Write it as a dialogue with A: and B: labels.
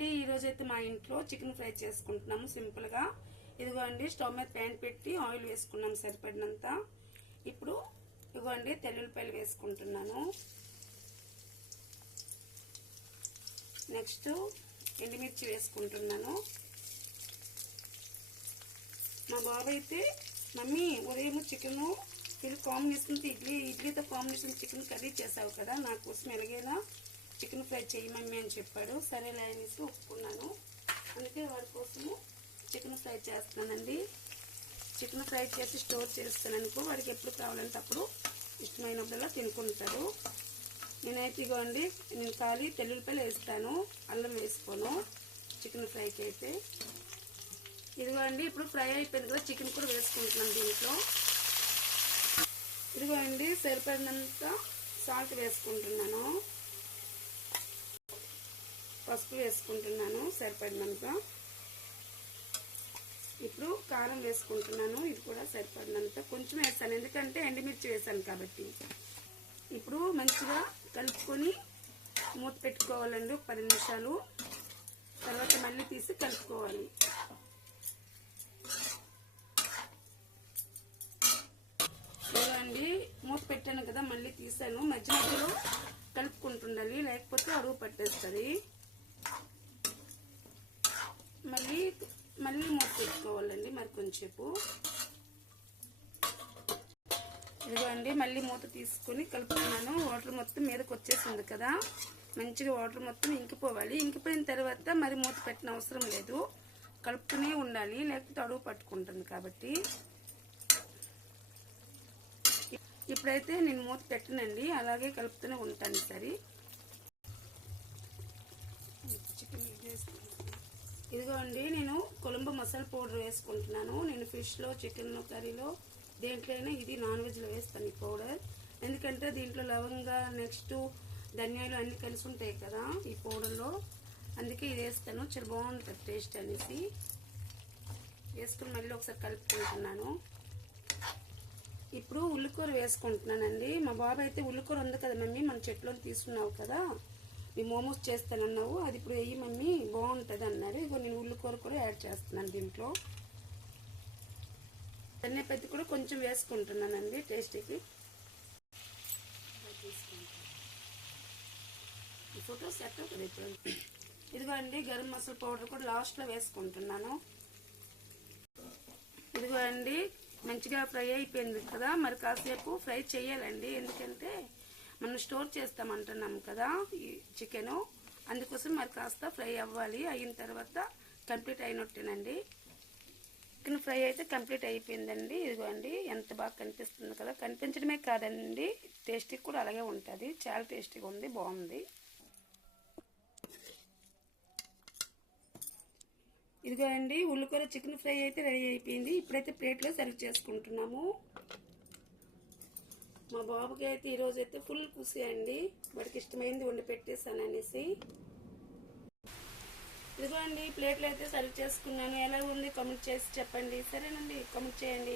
A: అండి ఈరోజు అయితే మా ఇంట్లో చికెన్ ఫ్రై చేసుకుంటున్నాము సింపుల్గా ఇదిగో అండి స్టవ్ మీద ప్యాన్ పెట్టి ఆయిల్ వేసుకున్నాం సరిపడినంత. ఇప్పుడు ఇదిగో అండి తెల్లుల్లిపాయలు వేసుకుంటున్నాను. నెక్స్ట్ ఎండుమిర్చి వేసుకుంటున్నాను. మా బాబు అయితే మమ్మీ ఉదయం చికెను ఇది కాంబినేషన్ ఇడ్లీ ఇడ్లీతో కాంబినేషన్ చికెన్ కర్రీ చేసావు కదా నా కోసం ఎలాగైనా చికెన్ ఫ్రై చేయమమ్మి అని చెప్పాడు. సరేలే అనేసి ఒప్పుకున్నాను. అందుకే వాడి కోసము చికెన్ ఫ్రై చేస్తానండి చికెన్ ఫ్రై చేసి స్టోర్ చేస్తాను అనుకో వాడికి ఎప్పుడు కావాలంటే అప్పుడు ఇష్టమైనప్పుడల్లా తినుకుంటాడు. నేనైతే ఇగోండి నేను ఖాళీ తెల్లుల్లిపాయలు వేస్తాను అల్లం వేసుకోను చికెన్ ఫ్రైకి అయితే. ఇదిగో అండి ఇప్పుడు ఫ్రై అయిపోయింది కదా చికెన్ కూడా వేసుకుంటున్నాం దీంట్లో. ఇదిగో అండి సరిపడినంత సాల్ట్ వేసుకుంటున్నాను. పసుపు వేసుకుంటున్నాను సరిపడినంత ఇప్పుడు కారం వేసుకుంటున్నాను ఇది కూడా సరిపడినంత కొంచెం వేస్తాను ఎందుకంటే ఎండుమిర్చి వేసాను కాబట్టి. ఇప్పుడు మంచిగా కలుపుకొని మూత పెట్టుకోవాలండి ఒక పది నిమిషాలు. తర్వాత మళ్ళీ తీసి కలుపుకోవాలి. చూడండి మూత పెట్టాను కదా మళ్ళీ తీసాను. మధ్య మధ్యలో కలుపుకుంటుండాలి లేకపోతే అరువు పట్టేస్తుంది మళ్ళీ మళ్ళీ మూత పెట్టుకోవాలండి మరి కొంచెంసేపు. ఇదిగోండి మళ్ళీ మూత తీసుకొని కలుపుకున్నాను వాటర్ మొత్తం మీదకి వచ్చేసింది కదా. మంచిగా వాటర్ మొత్తం ఇంకిపోవాలి. ఇంకిపోయిన తర్వాత మరి మూత పెట్టిన అవసరం లేదు. కలుపుతూనే ఉండాలి. లేకపోతే అడుగు పట్టుకుంటుంది కాబట్టి. ఇప్పుడైతే నేను మూత పెట్టనండి. అలాగే కలుపుతూనే ఉంటాను సరే. ఇదిగోండి ఇదిగో అండి నేను కొలంబో మసాలా పౌడర్ వేసుకుంటున్నాను. నేను ఫిష్లో చికెన్ కర్రీలో దేంట్లో అయినా ఇది నాన్ వెజ్లో వేస్తాను ఈ పౌడర్. ఎందుకంటే దీంట్లో లవంగా నెక్స్ట్ ధనియాలు అన్నీ కలిసి ఉంటాయి కదా ఈ పౌడర్లో. అందుకే ఇది వేస్తాను. చాలా బాగుంటుంది టేస్ట్ అనేసి. వేసుకుని మళ్ళీ ఒకసారి కలుపుకుంటున్నాను. ఇప్పుడు ఉల్లికూర వేసుకుంటున్నానండి. మా బాబాయ్ అయితే ఉల్లికూర ఉంది కదా మమ్మీ మన చెట్లో తీసుకున్నావు కదా. నీ మోమోస్ చేస్తానన్నావు. అది ఇప్పుడు వెయ్యి మమ్మీ బాగుంటుంది అన్నారు. ఇగో నేను ఉల్లికూర యాడ్ చేస్తున్నాను దీంట్లో. పెద్ద కూడా కొంచెం వేసుకుంటున్నానండి టేస్ట్కి. ఈ ఫోటో సెట్ అవుతుంది ఇప్పుడు ఇదిగో అండి గరం మసాలా పౌడర్ కూడా లాస్ట్లో వేసుకుంటున్నాను. ఇదిగో అండి మంచిగా ఫ్రై అయిపోయింది కదా మరి కాసేపు ఫ్రై చేయాలండి. ఎందుకంటే మనం స్టోర్ చేస్తామంటున్నాం కదా ఈ చికెను. అందుకోసం మరి కాస్త ఫ్రై అవ్వాలి. అయిన తర్వాత కంప్లీట్ అయినట్టేనండి. చికెన్ ఫ్రై అయితే కంప్లీట్ అయిపోయిందండి. ఇదిగోండి ఎంత బాగా కనిపిస్తుంది కదా. కనిపించడమే కాదండి టేస్టీ కూడా అలాగే ఉంటుంది. చాలా టేస్టీగా ఉంది బాగుంది. ఇదిగో అండి ఉల్లికూర చికెన్ ఫ్రై అయితే రెడీ అయిపోయింది. ఇప్పుడైతే ప్లేట్లో సర్వ్ చేసుకుంటున్నాము. మా బాబుకి అయితే ఈరోజు అయితే ఫుల్ కుసి అండి. వాడికి ఇష్టమైంది వండి పెట్టేసాను అనేసి ఇదిగో అండి అయితే సర్వ్ చేసుకున్నాను. ఎలా ఉంది? కమెంట్ చేసి చెప్పండి. సరేనండి కమెంట్ చేయండి.